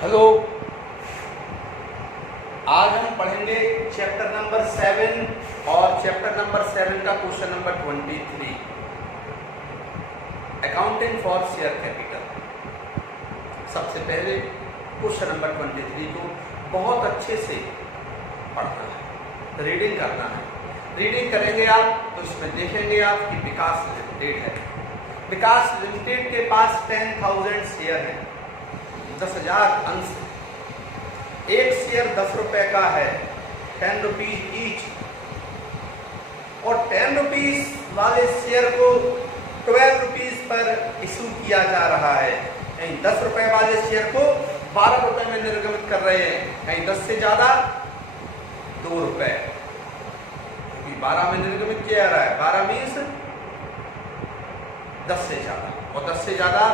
Hello, आज हम पढ़ेंगे चैप्टर नंबर 7 और चैप्टर नंबर 7 का question number 23, accounting for share capital. सबसे पहले क्वेश्चन नंबर 23 को बहुत अच्छे से पढ़ना है, रीडिंग करना है। रीडिंग करेंगे आप तो इसमें देखेंगे आप कि विकास लिमिटेड है। विकास लिमिटेड के पास 10,000 शेयर है, 10,000 अंश। एक शेयर 10 रुपए का है, 10 रुपीज ईच। और 10 रुपीज वाले शेयर को 12 रुपीज पर इशू किया जा रहा है। कहीं 10 रुपए वाले शेयर को 12 रुपए में निर्गमित कर रहे हैं, कहीं 10 से ज्यादा 2 रुपए, क्योंकि 12 में निर्गमित किया जा रहा है। 12 मीन्स 10 से ज्यादा, और 10 से ज्यादा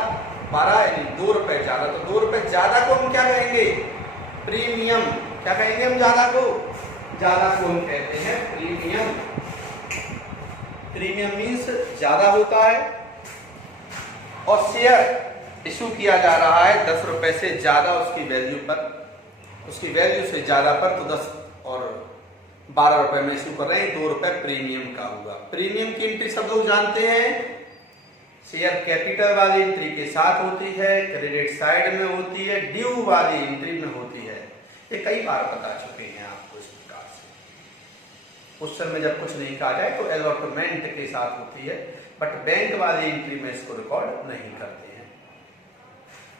12 यानी 2 रुपए ज्यादा। तो 2 रुपए ज्यादा को हम क्या कहेंगे? प्रीमियम। क्या कहेंगे हम ज्यादा को? ज्यादा को हम कहते हैं प्रीमियम। प्रीमियम मीन्स ज्यादा होता है। और शेयर इशू किया जा रहा है 10 रुपए से ज्यादा उसकी वैल्यू पर, उसकी वैल्यू से ज्यादा पर, तो 10 और 12 रुपए में इशू कर रहे हैं, 2 रुपए प्रीमियम का होगा। प्रीमियम की एंट्री सब लोग जानते हैं, शेयर कैपिटल वाली एंट्री के साथ होती है, क्रेडिट साइड में होती है, ड्यू वाली एंट्री में होती है। ये कई बार बता चुके हैं आपको इस प्रकार से। क्वेश्चन में जब कुछ नहीं कहा जाए तो अलॉटमेंट के साथ होती है, बट बैंक वाली एंट्री में इसको रिकॉर्ड नहीं करते हैं।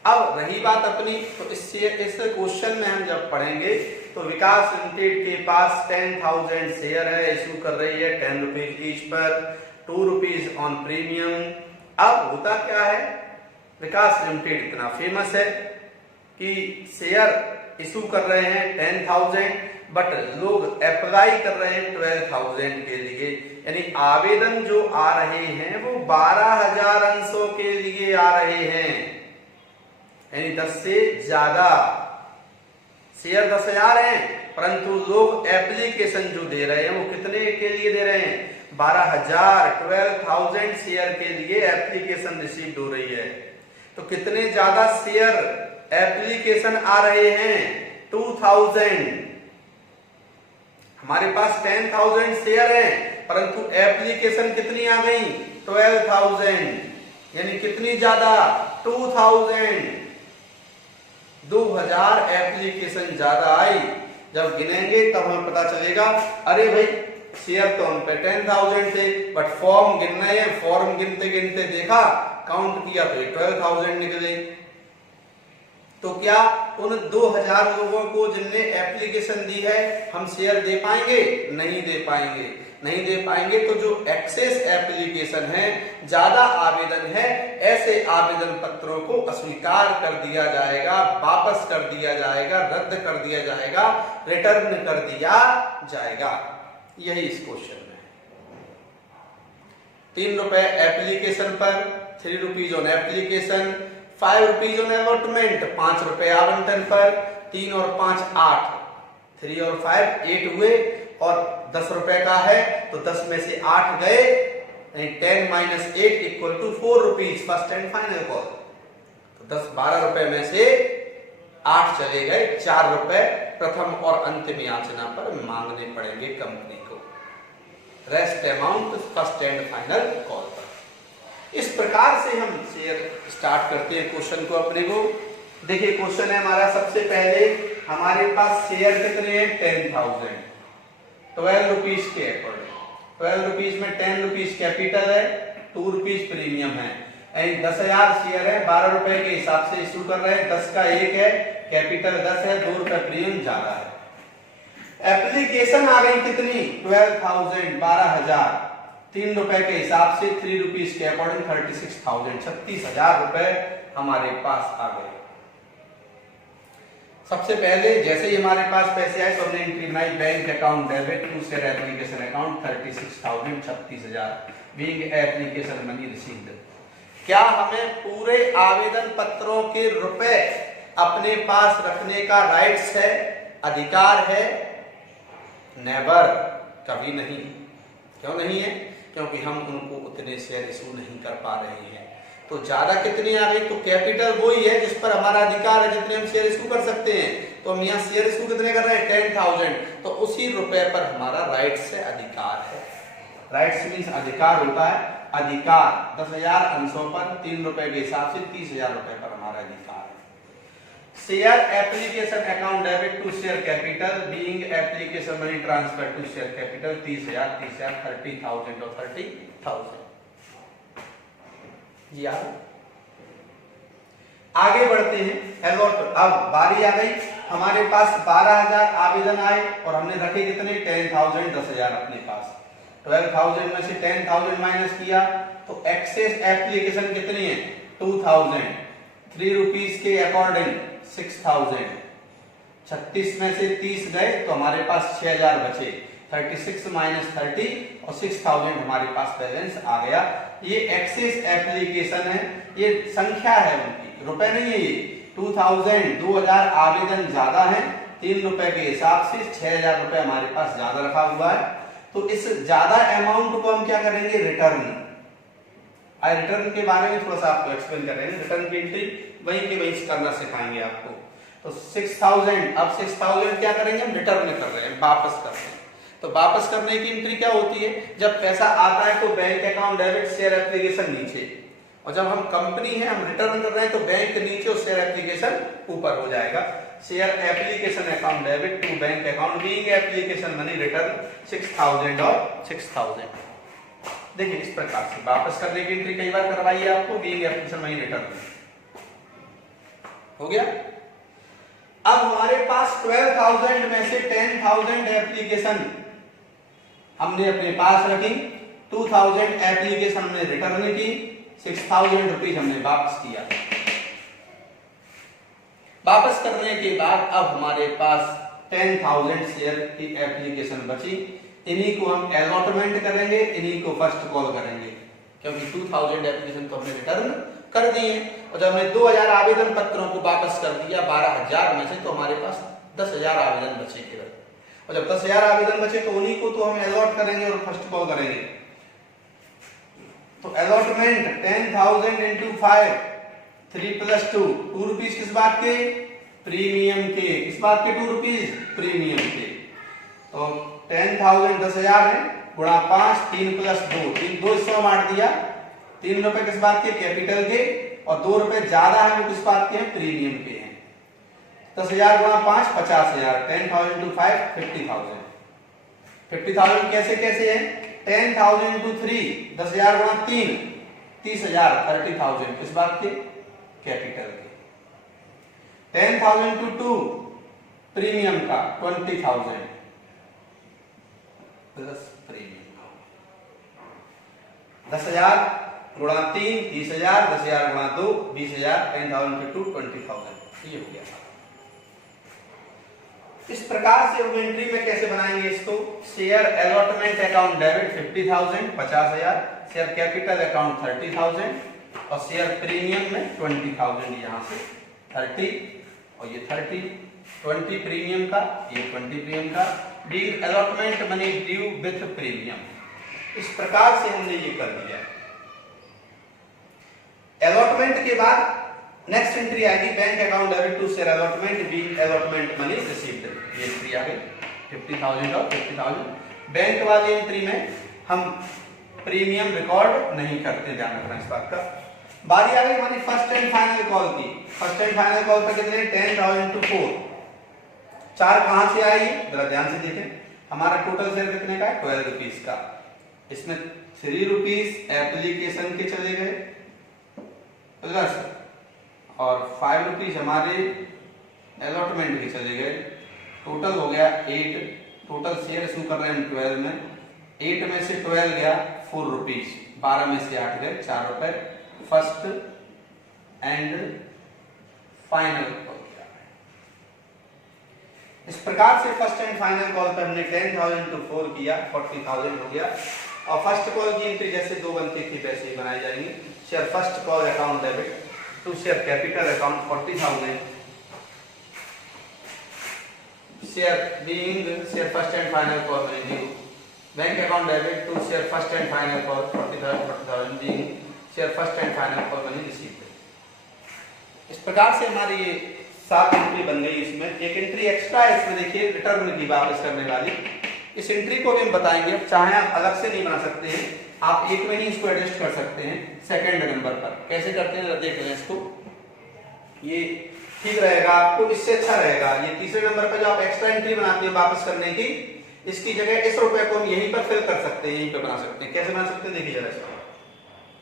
अब रही बात अपनी, तो इस क्वेश्चन में हम जब पढ़ेंगे तो विकास लिमिटेड के पास 10,000 शेयर है, इशू कर रही है 10 रुपीज ईच पर, 2 रुपीज ऑन प्रीमियम। अब होता क्या है, विकास लिमिटेड इतना फेमस है कि शेयर इशू कर रहे हैं 10,000, बट लोग अप्लाई कर रहे हैं 12,000 के लिए, यानी आवेदन जो आ रहे हैं वो 12,000 अंशों के लिए आ रहे हैं, यानी 10 से ज्यादा। शेयर 10,000 हैं, परंतु लोग एप्लीकेशन जो दे रहे हैं वो कितने के लिए दे रहे हैं? 12,000, 12,000 शेयर के लिए एप्लीकेशन रिसीव्ड हो रही है। तो कितने ज्यादा शेयर एप्लीकेशन आ रहे हैं? 2,000। हमारे पास 10,000 शेयर हैं, परंतु एप्लीकेशन कितनी आ गई? 12,000, यानी कितनी ज्यादा? 2,000। 2,000 एप्लीकेशन ज्यादा आई। जब गिनेंगे तब हमें पता चलेगा, अरे भाई शेयर तो हम पे 10,000 थे, बट फॉर्म गिनना है, फॉर्म गिनते गिनते देखा, काउंट किया तो 12,000 निकले। तो क्या उन 2,000 लोगों को जिनने एप्लीकेशन दी है हम शेयर दे पाएंगे? नहीं दे पाएंगे। नहीं दे पाएंगे तो जो एक्सेस एप्लीकेशन है, ज्यादा आवेदन है, ऐसे आवेदन पत्रों को अस्वीकार कर दिया जाएगा, वापस कर दिया जाएगा, रद्द कर दिया जाएगा, रिटर्न कर दिया जाएगा। यही इस क्वेश्चन में है। 3 रुपए एप्लीकेशन पर, 3 rupees on application, 5 rupees on allotment, 5 रुपए आवंटन पर, 3 और 5 8, 3 और 5 8 हुए, और 10 रुपए का है तो 10 में से 8 गए, 10 minus 8 equal to 4 rupees, first and final call. तो 10-12 रुपए में से 8 चले गए, 4 रुपए प्रथम और अंतिम याचना पर मांगने पड़ेंगे कंपनी को, rest amount first and final call पर। इस प्रकार से हम शेयर स्टार्ट करते हैं क्वेश्चन को अपने को। देखिए क्वेश्चन है हमारा, सबसे पहले हमारे पास शेयर कितने हैं? 10,000, 12 रुपीज के अकॉर्डिंग। 12 रुपीज में 10 रुपीज कैपिटल है, 2 रुपीज प्रीमियम है, यानी 10,000 शेयर है, 12 रुपए के हिसाब से इशू कर रहे हैं, 10 का 1 है, कैपिटल 10 है, 2 रुपए प्रीमियम ज्यादा है। एप्लीकेशन आ गई कितनी? 12,000, 12,000, 3 रुपए के हिसाब से 3 रुपीज के अकॉर्डिंग 36,000, 36,000 रुपए हमारे पास आ गए। सबसे पहले जैसे ही हमारे पास पैसे आए तो हमने एंट्री बनाई, bank account debit to share application account 36,000, 36,000 being application money received. क्या हमें पूरे आवेदन पत्रों के रुपए अपने पास रखने का राइट्स है, अधिकार है? नेवर, कभी नहीं। क्यों नहीं है? क्योंकि हम उनको उतने शेयर इशू नहीं कर पा रहे हैं। तो ज्यादा कितनी आ गई, तो कैपिटल वही है जिस पर हमारा अधिकार है, जितने हम शेयर इशू कर सकते हैं। तो हम यहाँ शेयर इशू कितने कर रहे हैं, 10,000, तो उसी रुपए पर हमारा राइट से अधिकार है। राइट्स मींस अधिकार होता है, अधिकार 10,000 अंशों पर 3 रुपए के हिसाब से 30,000 रुपए पर हमारा अधिकार है। Share application account debit to share capital being application money transfer to share capital 30,000 30,000 और 30,000। यार आगे बढ़ते हैं। अब बारी आ गई, हमारे पास 12,000 आवेदन आए और हमने रखे कितने, 10,000 10,000 अपने पास। 12,000 में से 10,000 माइनस किया तो एक्सेस एप्लीकेशन कितनी है, 2,000। 3 रुपीज के अकॉर्डिंग 6,000। 36 में से 30 गए तो हमारे पास 6,000 बचे। 36 माइनस 30 और 6,000 हमारे पास बैलेंस आ गया। ये एक्सेस एप्लीकेशन है, ये संख्या है उनकी, रुपए नहीं है ये। 2,000 आवेदन ज्यादा है, 3 रुपए के हिसाब से 6,000 रुपए हमारे पास ज्यादा रखा हुआ है। तो इस ज्यादा अमाउंट को हम क्या करेंगे, रिटर्न। रिटर्न के बारे में थोड़ा सा आपको एक्सप्लेन करेंगे। रिटर्न की एंट्री वहीं के वहीं करना सिखाएंगे आपको। तो 6,000, अब 6,000 क्या करेंगे, हम रिटर्न कर रहे हैं, वापस कर रहे हैं। तो वापस करने की एंट्री क्या होती है, जब पैसा आता है तो bank account debit, share application नीचे, और जब हम कंपनी है हम रिटर्न कर रहे हैं तो बैंक नीचे और शेयर एप्लीकेशन ऊपर हो जाएगा। Share application account debit to bank account being application money return 6,000 और 6,000। देखिए इस प्रकार से वापस करने की एंट्री कई बार करवाई है आपको, बीइंग एप्लीकेशन मनी रिटर्न हो गया। अब हमारे पास 12,000 में से 10,000 एप्लीकेशन हमने अपने पास रखी, 2,000 एप्लीकेशन हमने रिटर्न की, 6,000 रुपीज हमने वापस किया। वापस करने के बाद अब हमारे पास 10,000 शेयर की एप्लीकेशन बची। इन्हीं को हम अलॉटमेंट करेंगे, इन्हीं को फर्स्ट कॉल करेंगे, क्योंकि 2,000 एप्लीकेशन तो हमने रिटर्न कर दिए। और जब हमने 2,000 आवेदन पत्रों को वापस कर दिया 12,000 में से, तो हमारे पास 10,000 आवेदन बचे केवल। और जब 10,000 आवेदन बचे तो उन्हीं को तो हम अलॉट करेंगे और फर्स्ट कॉल करेंगे। तो अलॉटमेंट 10,000 into 5, 3 + 2, 2 रुपीज किस बात के, प्रीमियम के। किस बात के 2 रुपीज, प्रीमियम के। तो 10,000 10,000 है, गुणा 5, 3 + 2, 3 2 हिस्सों में बांट दिया। 3 रुपए किस बात के, कैपिटल के, और 2 रुपए ज्यादा है वो किस बात के हैं, प्रीमियम के हैं। 10,000 गुणा 5 50,000, 10,000 into 5 50,000। 50,000 कैसे कैसे है, 10,000 into 3, 10,000 गुणा 3 30,000, 30,000 किस बात के, कैपिटल के। 10,000 into 2 प्रीमियम का 20,000 प्लस प्रीमियम। 10,000 गुणा 3 30,000, 10,000 गुणा 2 20,000, 10,000 into 2 20,000। ये हो गया। इस प्रकार से हम एंट्री में कैसे बनाएंगे इसको, share allotment account debit 50,000 50,000, share capital account 30,000 और शेयर प्रीमियम में 20,000। यहाँ से 30 और ये 30, 20 प्रीमियम का, ये 20 प्रीमियम का, being allotment money due with premium. इस प्रकार से हमने ये कर दिया। अलॉटमेंट के बाद नेक्स्ट एंट्री आएगी bank account debit to share allotment being allotment money received. ये एंट्री आ गई 50,000 और 50,000। बैंक वाली एंट्री में हम प्रीमियम रिकॉर्ड नहीं करते, ध्यान रखना इस बात का। बारी आ गई हमारी फर्स्ट एंड फाइनल कॉल की। फर्स्ट एंड फाइनल कॉल पर कितने, 10,000 to 4। 4 कहां से आई, जरा ध्यान से देखें। हमारा टोटल शेयर कितने का है, 12 रुपीज का। इसमें 3 रुपीज एप्लीकेशन के चले गए प्लस और 5 रुपीज हमारे अलॉटमेंट के चले गए। टोटल हो गया 8। टोटल शेयर इशू कर रहे हैं 12 में। 8 में से 12 गया 4 रुपीज, 12 में से 8 गए 4 रुपए। फर्स्ट एंड फाइनल कॉल किया। इस प्रकार से फर्स्ट एंड फाइनल कॉल पर हमने 10,000 to 4 किया, 40,000 हो गया। और फर्स्ट कॉल की एंट्री जैसे 2 बनती थी वैसे ही बनाई जाएंगी। Share first call account debit to share capital account 40,000, share being share first and final call due, bank account debit to share first and final call 40,000 being share first and final for money received. इस प्रकार से हमारी ये 7 entry बन गई। इसमें एक entry extra है, इसमें देखिए रिटर्न की वापस करने वाली। इस एंट्री को भी हम बताएंगे, चाहे आप अलग से नहीं बना सकते हैं, आप एक में ही इसको एडजस्ट कर सकते हैं सेकंड नंबर पर। कैसे करते हैं देख लें इसको, ये ठीक रहेगा आपको, इससे अच्छा रहेगा। ये तीसरे नंबर पर जो आप एक्स्ट्रा एंट्री बनाते हैं वापस करने की, इसकी जगह इस रुपए को हम यहीं पर फिल कर सकते हैं, यहीं पर बना सकते हैं। कैसे बना सकते हैं देखिए जरा इसको,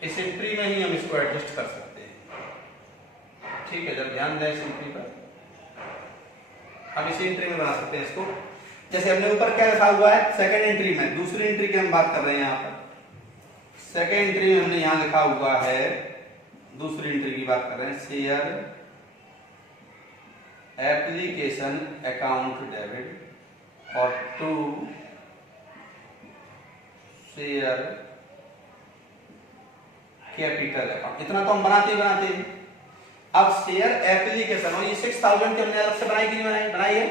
इस एंट्री में ही हम इसको एडजस्ट कर सकते हैं। ठीक है, जब ध्यान दें इस एंट्री पर, हम इसी एंट्री में बना सकते हैं इसको। जैसे हमने ऊपर क्या लिखा हुआ है सेकंड एंट्री में, दूसरी एंट्री की हम बात कर रहे हैं यहाँ पर। सेकंड एंट्री में हमने यहाँ लिखा हुआ है, दूसरी एंट्री की बात कर रहे हैं, शेयर एप्लीकेशन अकाउंट डेबिट और टू शेयर कैपिटल अकाउंट। इतना तो हम बनाते हैं। अब शेयर एप्लीकेशन, और ये 6000 की हमने अलग से बनाई कि नहीं बनाई है,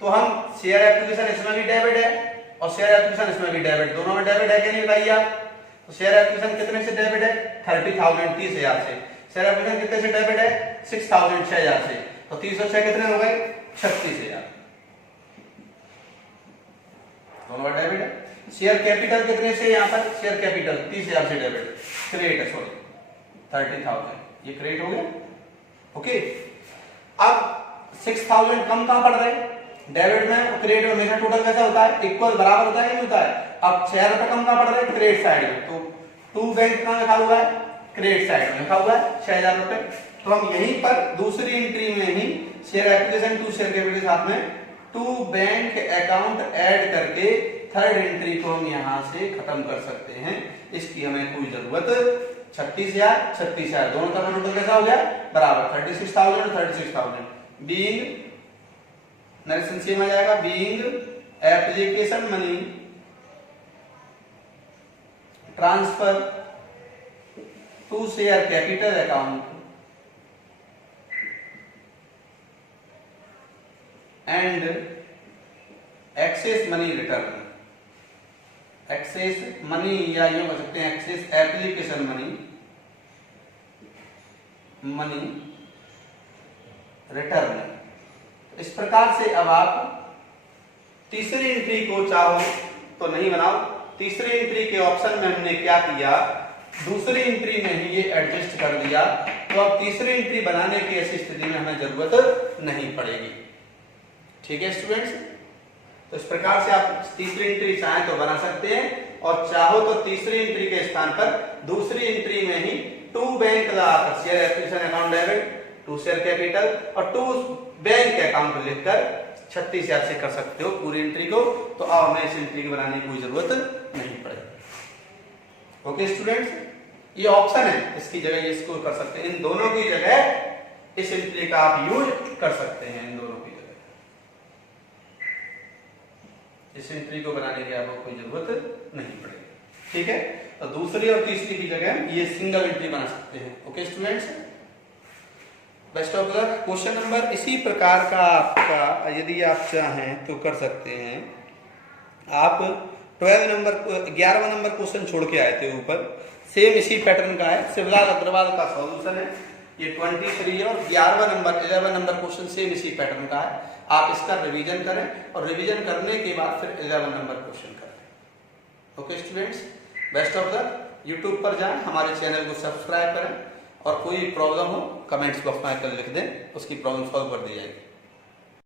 तो हम शेयर एप्लीकेशन इसमें भी डेबिट है और शेयर एप्लीकेशन इसमें भी डेबिट, दोनों में डेबिट है कि नहीं बताइए आप। तो शेयर एप्लीकेशन कितने से डेबिट है 30,000 30,000 से, शेयर एप्लीकेशन कितने से डेबिट है 6000 6000 से, तो 30 और 6 कितने हो गए 36,000, दोनों में डेबिट है। शेयर कैपिटल कितने से, यहाँ पर शेयर कैपिटल 30,000 से डेबिट, क्रेडिट है, सॉरी 30,000, ये क्रेडिट हो गया। ओके, अब 6000 कम कहां पड़ रहे हैं डेबिट में और क्रेडिट में, हमेशा टोटल कैसा होता है इक्वल बराबर होता है नहीं होता है। अब 6 रुपए कम कहां पड़ रहे हैं क्रेडिट साइड में, तो टू बैंक कहां लिखा हुआ है क्रेडिट साइड में लिखा हुआ है 6000 रुपए। तो हम यहीं पर दूसरी एंट्री में ही share application to share capital के साथ में टू बैंक अकाउंट ऐड करके थर्ड एंट्री को हम यहां से खत्म कर सकते हैं। इसकी हमें कोई जरूरत 36,000 दोनों का टोटल कैसा हो गया बराबर 36,000 और 36,000 बीइंग नरेशन सेम आ जाएगा, being application money transfer to share capital account and excess money return. Excess money या यूं कह सकते हैं एक्सेस एप्लीकेशन मनी रिटर्न। इस प्रकार से अब आप तीसरी एंट्री को चाहो तो नहीं बनाओ, तीसरी एंट्री के ऑप्शन में हमने क्या किया दूसरी एंट्री में ही ये एडजस्ट कर दिया, तो अब तीसरी एंट्री बनाने की ऐसी स्थिति में हमें जरूरत नहीं पड़ेगी। ठीक है स्टूडेंट्स, तो इस प्रकार से आप तीसरी एंट्री चाहें तो बना सकते हैं और चाहो तो तीसरी एंट्री के स्थान पर दूसरी एंट्री में ही to bank share application account debit to share capital और टू बैंक अकाउंट लिखकर 36,000 से कर सकते हो पूरी एंट्री को। तो अब हमें इस एंट्री की बनाने की कोई जरूरत नहीं पड़ेगी। ओके स्टूडेंट्स, ये ऑप्शन है, इसकी जगह इसको कर सकते हैं, इन दोनों की जगह इस एंट्री का आप यूज कर सकते हैं, इन दोनों की जगह इस एंट्री को बनाने की आपको कोई जरूरत नहीं पड़ेगी। ठीक है, तो दूसरी और तीसरी की जगह ये सिंगल एंट्री बना सकते हैं। Okay students, best of luck. Question number इसी प्रकार का आपका यदि आप चाहें तो कर सकते हैं। आप 11 नंबर क्वेश्चन छोड़ के आए थे ऊपर, सेम इसी पैटर्न का है, शिवलाल अग्रवाल का सॉल्यूशन है ये 23 है और 11 नंबर क्वेश्चन सेम इसी पैटर्न का है। आप इसका रिवीजन करें और रिवीजन करने के बाद फिर 11 नंबर क्वेश्चन करें। Okay students, best of luck. YouTube पर जाएं, हमारे चैनल को सब्सक्राइब करें और कोई प्रॉब्लम हो कमेंट्स बॉक्स में आकर लिख दें, उसकी प्रॉब्लम सॉल्व कर दी जाएगी।